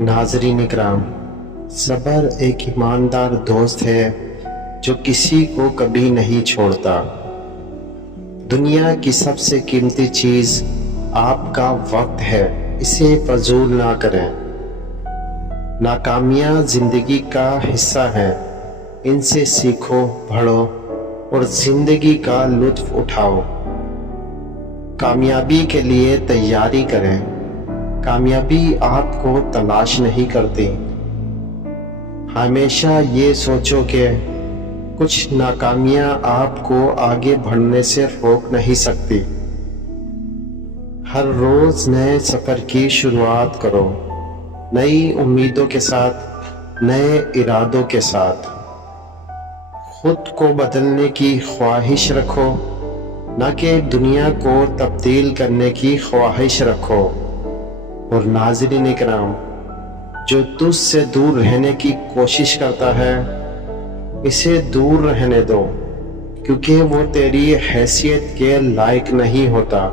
ناظرین اکرام، صبر ایک ایماندار دوست ہے جو کسی کو کبھی نہیں چھوڑتا۔ دنیا کی سب سے قیمتی چیز آپ کا وقت ہے، اسے فضول نہ کریں۔ ناکامیاں زندگی کا حصہ ہیں، ان سے سیکھو، پڑھو اور زندگی کا لطف اٹھاؤ۔ کامیابی کے لیے تیاری کریں، کامیابی آپ کو تلاش نہیں کرتی۔ ہمیشہ یہ سوچو کہ کچھ ناکامیاں آپ کو آگے بڑھنے سے روک نہیں سکتی۔ ہر روز نئے سفر کی شروعات کرو، نئی امیدوں کے ساتھ، نئے ارادوں کے ساتھ۔ خود کو بدلنے کی خواہش رکھو، نہ کہ دنیا کو تبدیل کرنے کی خواہش رکھو۔ اور ناظرین اکرام، جو تجھ سے دور رہنے کی کوشش کرتا ہے اسے دور رہنے دو، کیونکہ وہ تیری حیثیت کے لائق نہیں ہوتا۔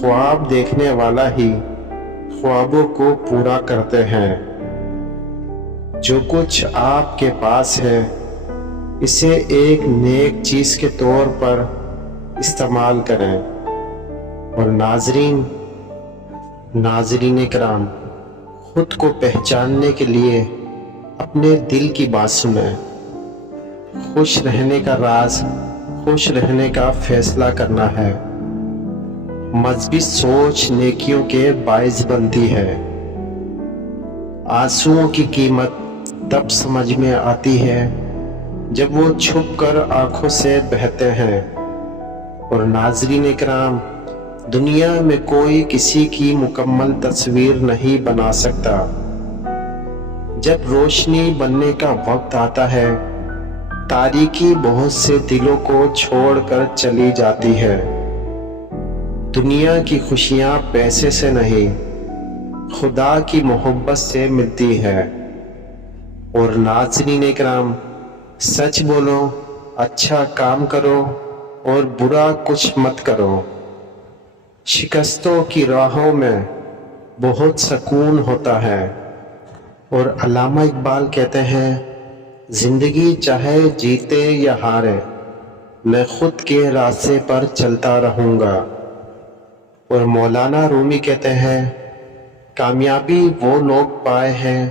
خواب دیکھنے والا ہی خوابوں کو پورا کرتے ہیں۔ جو کچھ آپ کے پاس ہے اسے ایک نیک چیز کے طور پر استعمال کریں۔ اور ناظرین اکرام، خود کو پہچاننے کے لیے اپنے دل کی بات سنیں۔ خوش رہنے کا راز خوش رہنے کا فیصلہ کرنا ہے۔ مثبت سوچ نیکیوں کے باعث بنتی ہے۔ آنسوؤں کی قیمت تب سمجھ میں آتی ہے جب وہ چھپ کر آنکھوں سے بہتے ہیں۔ اور ناظرین اکرام، دنیا میں کوئی کسی کی مکمل تصویر نہیں بنا سکتا۔ جب روشنی بننے کا وقت آتا ہے، تاریکی بہت سے دلوں کو چھوڑ کر چلی جاتی ہے۔ دنیا کی خوشیاں پیسے سے نہیں، خدا کی محبت سے ملتی ہے۔ اور ناظرین اکرام، سچ بولو، اچھا کام کرو اور برا کچھ مت کرو۔ شکستوں کی راہوں میں بہت سکون ہوتا ہے۔ اور علامہ اقبال کہتے ہیں، زندگی چاہے جیتے یا ہارے، میں خود کے راستے پر چلتا رہوں گا۔ اور مولانا رومی کہتے ہیں، کامیابی وہ لوگ پائے ہیں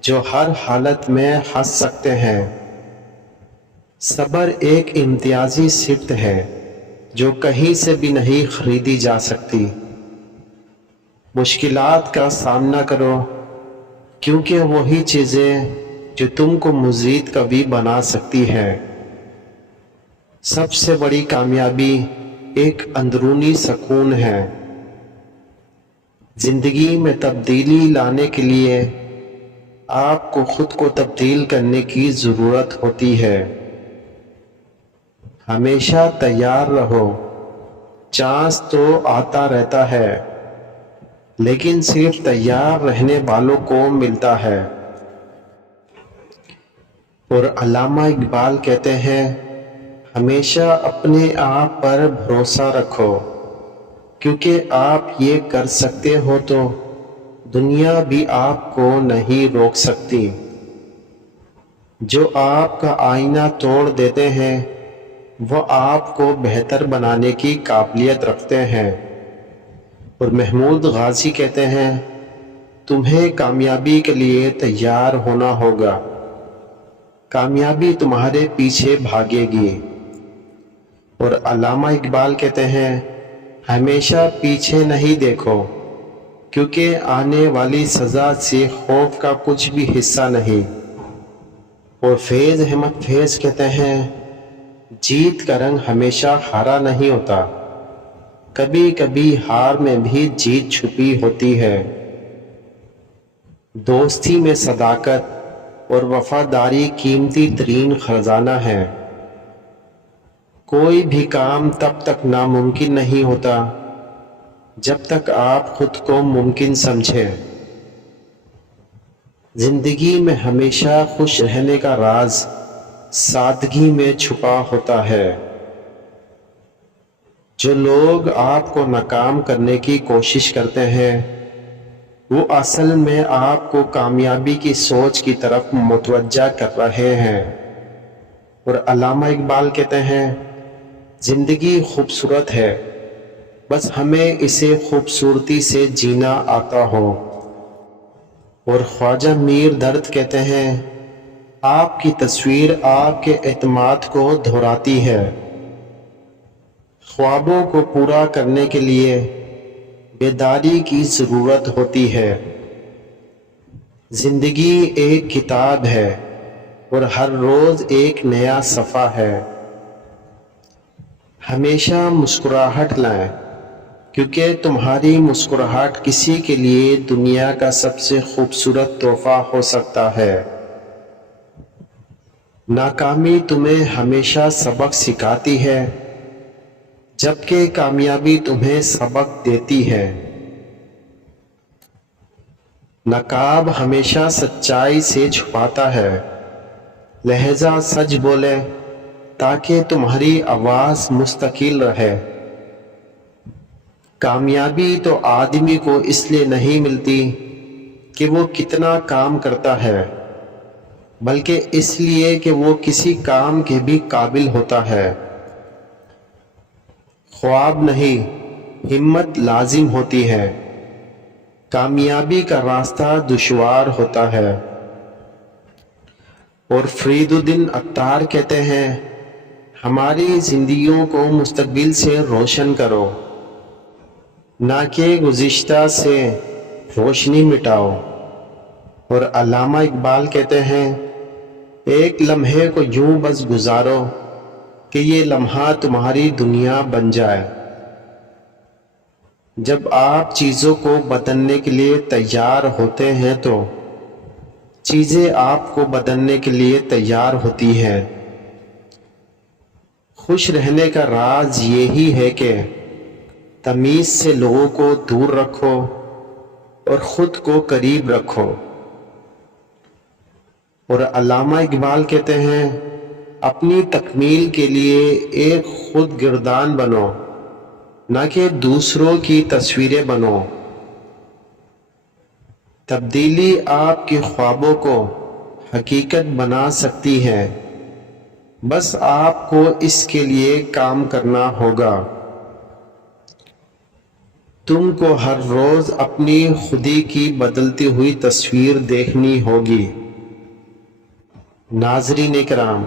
جو ہر حالت میں ہنس سکتے ہیں۔ صبر ایک امتیازی صفت ہے جو کہیں سے بھی نہیں خریدی جا سکتی۔ مشکلات کا سامنا کرو، کیونکہ وہی چیزیں جو تم کو مزید قوی بنا سکتی ہے۔ سب سے بڑی کامیابی ایک اندرونی سکون ہے۔ زندگی میں تبدیلی لانے کے لیے آپ کو خود کو تبدیل کرنے کی ضرورت ہوتی ہے۔ ہمیشہ تیار رہو، چانس تو آتا رہتا ہے لیکن صرف تیار رہنے والوں کو ملتا ہے۔ اور علامہ اقبال کہتے ہیں، ہمیشہ اپنے آپ پر بھروسہ رکھو، کیونکہ آپ یہ کر سکتے ہو تو دنیا بھی آپ کو نہیں روک سکتی۔ جو آپ کا آئینہ توڑ دیتے ہیں وہ آپ کو بہتر بنانے کی قابلیت رکھتے ہیں۔ اور محمود غازی کہتے ہیں، تمہیں کامیابی کے لیے تیار ہونا ہوگا، کامیابی تمہارے پیچھے بھاگے گی۔ اور علامہ اقبال کہتے ہیں، ہمیشہ پیچھے نہیں دیکھو، کیونکہ آنے والی سزا سے خوف کا کچھ بھی حصہ نہیں۔ اور فیض احمد فیض کہتے ہیں، جیت کا رنگ ہمیشہ ہرا نہیں ہوتا، کبھی کبھی ہار میں بھی جیت چھپی ہوتی ہے۔ دوستی میں صداقت اور وفاداری قیمتی ترین خزانہ ہے۔ کوئی بھی کام تب تک ناممکن نہیں ہوتا جب تک آپ خود کو ممکن سمجھیں۔ زندگی میں ہمیشہ خوش رہنے کا راز سادگی میں چھپا ہوتا ہے۔ جو لوگ آپ کو ناکام کرنے کی کوشش کرتے ہیں وہ اصل میں آپ کو کامیابی کی سوچ کی طرف متوجہ کر رہے ہیں۔ اور علامہ اقبال کہتے ہیں زندگی خوبصورت ہے، بس ہمیں اسے خوبصورتی سے جینا آتا ہو۔ اور خواجہ میر درد کہتے ہیں آپ کی تصویر آپ کے اعتماد کو دہراتی ہے۔ خوابوں کو پورا کرنے کے لیے بیداری کی ضرورت ہوتی ہے۔ زندگی ایک کتاب ہے اور ہر روز ایک نیا صفحہ ہے۔ ہمیشہ مسکراہٹ لائیں، کیونکہ تمہاری مسکراہٹ کسی کے لیے دنیا کا سب سے خوبصورت تحفہ ہو سکتا ہے۔ ناکامی تمہیں ہمیشہ سبق سکھاتی ہے، جبکہ کامیابی تمہیں سبق دیتی ہے۔ نقاب ہمیشہ سچائی سے چھپاتا ہے، لہذا سچ بولے تاکہ تمہاری آواز مستقل رہے۔ کامیابی تو آدمی کو اس لیے نہیں ملتی کہ وہ کتنا کام کرتا ہے، بلکہ اس لیے کہ وہ کسی کام کے بھی قابل ہوتا ہے۔ خواب نہیں، ہمت لازم ہوتی ہے۔ کامیابی کا راستہ دشوار ہوتا ہے۔ اور فرید الدین عطار کہتے ہیں ہماری زندگیوں کو مستقبل سے روشن کرو، نہ کہ گزشتہ سے روشنی مٹاؤ۔ اور علامہ اقبال کہتے ہیں ایک لمحے کو یوں بس گزارو کہ یہ لمحہ تمہاری دنیا بن جائے۔ جب آپ چیزوں کو بدلنے کے لیے تیار ہوتے ہیں تو چیزیں آپ کو بدلنے کے لیے تیار ہوتی ہیں۔ خوش رہنے کا راز یہی ہے کہ تمیز سے لوگوں کو دور رکھو اور خود کو قریب رکھو۔ اور علامہ اقبال کہتے ہیں اپنی تکمیل کے لیے ایک خود گردان بنو، نہ کہ دوسروں کی تصویریں بنو۔ تبدیلی آپ کے خوابوں کو حقیقت بنا سکتی ہے، بس آپ کو اس کے لیے کام کرنا ہوگا۔ تم کو ہر روز اپنی خودی کی بدلتی ہوئی تصویر دیکھنی ہوگی۔ ناظرین کرام،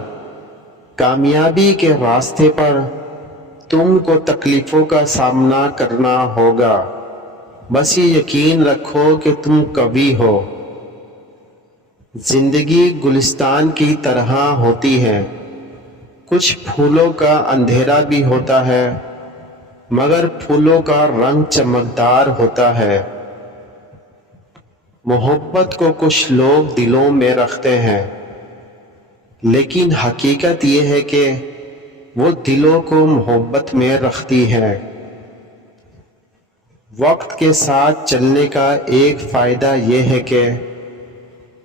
کامیابی کے راستے پر تم کو تکلیفوں کا سامنا کرنا ہوگا، بس یہ یقین رکھو کہ تم قوی ہو۔ زندگی گلستان کی طرح ہوتی ہے، کچھ پھولوں کا اندھیرا بھی ہوتا ہے، مگر پھولوں کا رنگ چمکدار ہوتا ہے۔ محبت کو کچھ لوگ دلوں میں رکھتے ہیں، لیکن حقیقت یہ ہے کہ وہ دلوں کو محبت میں رکھتی ہے۔ وقت کے ساتھ چلنے کا ایک فائدہ یہ ہے کہ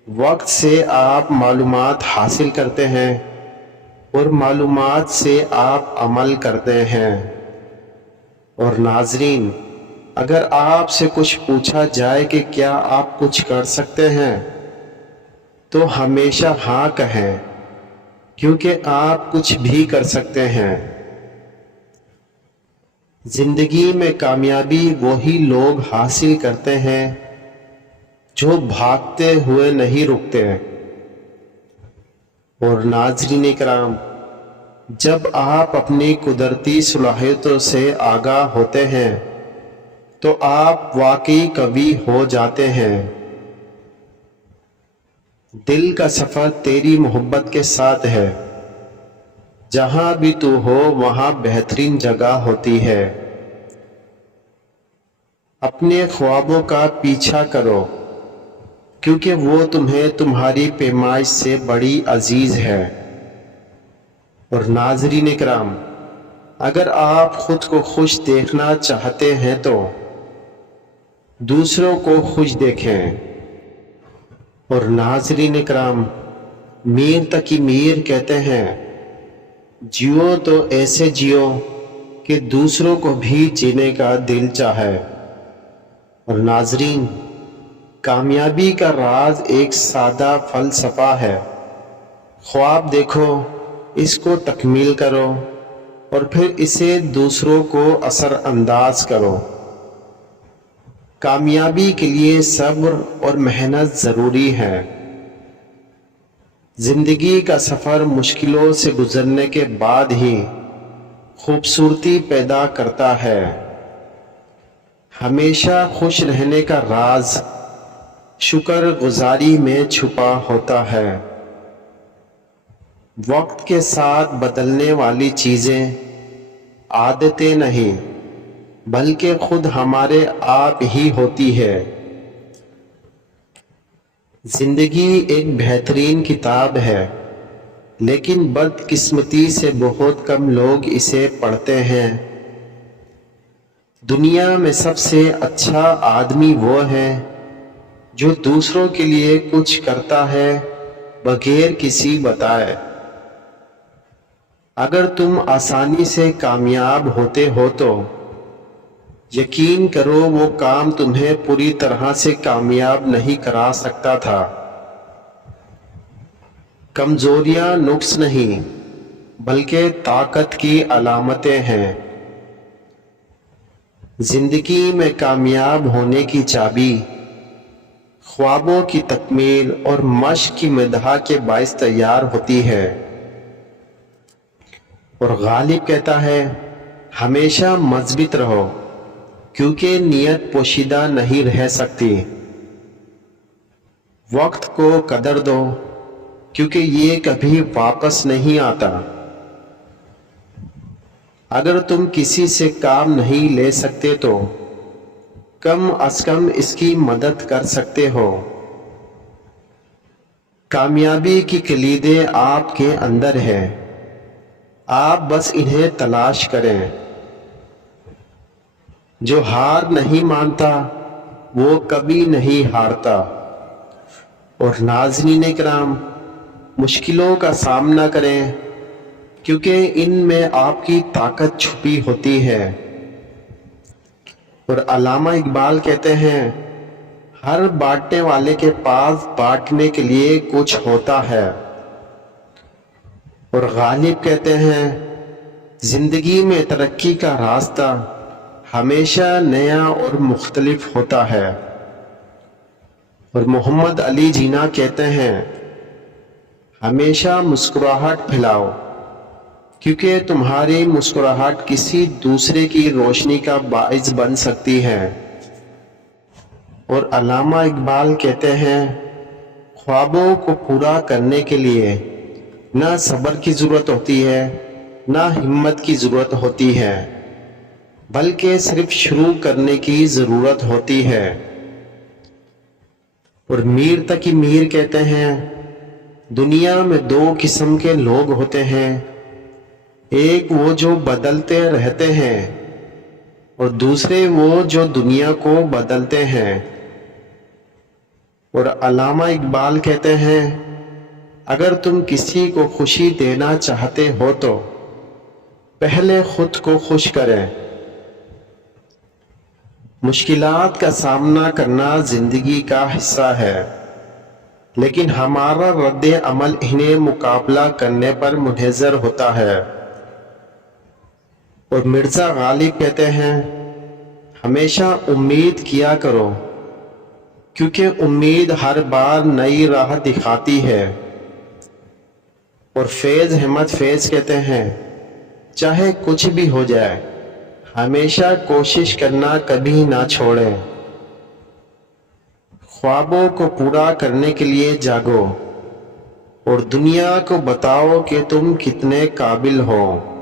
وقت سے آپ معلومات حاصل کرتے ہیں اور معلومات سے آپ عمل کرتے ہیں۔ اور ناظرین، اگر آپ سے کچھ پوچھا جائے کہ کیا آپ کچھ کر سکتے ہیں تو ہمیشہ ہاں کہیں، کیونکہ آپ کچھ بھی کر سکتے ہیں۔ زندگی میں کامیابی وہی لوگ حاصل کرتے ہیں جو بھاگتے ہوئے نہیں رکتے۔ اور ناظرین کرام، جب آپ اپنی قدرتی صلاحیتوں سے آگاہ ہوتے ہیں تو آپ واقعی قوی ہو جاتے ہیں۔ دل کا سفر تیری محبت کے ساتھ ہے، جہاں بھی تو ہو وہاں بہترین جگہ ہوتی ہے۔ اپنے خوابوں کا پیچھا کرو، کیونکہ وہ تمہیں تمہاری پیمائش سے بڑی عزیز ہے۔ اور ناظرین کرام، اگر آپ خود کو خوش دیکھنا چاہتے ہیں تو دوسروں کو خوش دیکھیں۔ اور ناظرین کرام، میر تقی میر کہتے ہیں جیو تو ایسے جیو کہ دوسروں کو بھی جینے کا دل چاہے۔ اور ناظرین، کامیابی کا راز ایک سادہ فلسفہ ہے۔ خواب دیکھو، اس کو تکمیل کرو اور پھر اسے دوسروں کو اثر انداز کرو۔ کامیابی کے لیے صبر اور محنت ضروری ہے۔ زندگی کا سفر مشکلوں سے گزرنے کے بعد ہی خوبصورتی پیدا کرتا ہے۔ ہمیشہ خوش رہنے کا راز شکر گزاری میں چھپا ہوتا ہے۔ وقت کے ساتھ بدلنے والی چیزیں عادتیں نہیں بلکہ خود ہمارے آپ ہی ہوتی ہے۔ زندگی ایک بہترین کتاب ہے، لیکن بدقسمتی سے بہت کم لوگ اسے پڑھتے ہیں۔ دنیا میں سب سے اچھا آدمی وہ ہے جو دوسروں کے لیے کچھ کرتا ہے بغیر کسی بتائے۔ اگر تم آسانی سے کامیاب ہوتے ہو تو یقین کرو وہ کام تمہیں پوری طرح سے کامیاب نہیں کرا سکتا تھا۔ کمزوریاں نقص نہیں بلکہ طاقت کی علامتیں ہیں۔ زندگی میں کامیاب ہونے کی چابی خوابوں کی تکمیل اور مشق کی مدح کے باعث تیار ہوتی ہے۔ اور غالب کہتا ہے، ہمیشہ مثبت رہو کیونکہ نیت پوشیدہ نہیں رہ سکتی۔ وقت کو قدر دو کیونکہ یہ کبھی واپس نہیں آتا۔ اگر تم کسی سے کام نہیں لے سکتے تو کم از کم اس کی مدد کر سکتے ہو۔ کامیابی کی کلیدیں آپ کے اندر ہیں، آپ بس انہیں تلاش کریں۔ جو ہار نہیں مانتا وہ کبھی نہیں ہارتا۔ اور ناظرین کرام، مشکلوں کا سامنا کریں کیونکہ ان میں آپ کی طاقت چھپی ہوتی ہے۔ اور علامہ اقبال کہتے ہیں، ہر بانٹنے والے کے پاس بانٹنے کے لیے کچھ ہوتا ہے۔ اور غالب کہتے ہیں، زندگی میں ترقی کا راستہ ہمیشہ نیا اور مختلف ہوتا ہے۔ اور محمد علی جناح کہتے ہیں، ہمیشہ مسکراہٹ پھیلاؤ کیونکہ تمہاری مسکراہٹ کسی دوسرے کی روشنی کا باعث بن سکتی ہے۔ اور علامہ اقبال کہتے ہیں، خوابوں کو پورا کرنے کے لیے نہ صبر کی ضرورت ہوتی ہے نہ ہمت کی ضرورت ہوتی ہے، بلکہ صرف شروع کرنے کی ضرورت ہوتی ہے۔ اور میر تقی میر کہتے ہیں، دنیا میں دو قسم کے لوگ ہوتے ہیں، ایک وہ جو بدلتے رہتے ہیں اور دوسرے وہ جو دنیا کو بدلتے ہیں۔ اور علامہ اقبال کہتے ہیں، اگر تم کسی کو خوشی دینا چاہتے ہو تو پہلے خود کو خوش کریں۔ مشکلات کا سامنا کرنا زندگی کا حصہ ہے، لیکن ہمارا رد عمل انہیں مقابلہ کرنے پر منحصر ہوتا ہے۔ اور مرزا غالب کہتے ہیں، ہمیشہ امید کیا کرو کیونکہ امید ہر بار نئی راہ دکھاتی ہے۔ اور فیض احمد فیض کہتے ہیں، چاہے کچھ بھی ہو جائے ہمیشہ کوشش کرنا کبھی نہ چھوڑیں۔ خوابوں کو پورا کرنے کے لیے جاگو اور دنیا کو بتاؤ کہ تم کتنے قابل ہو۔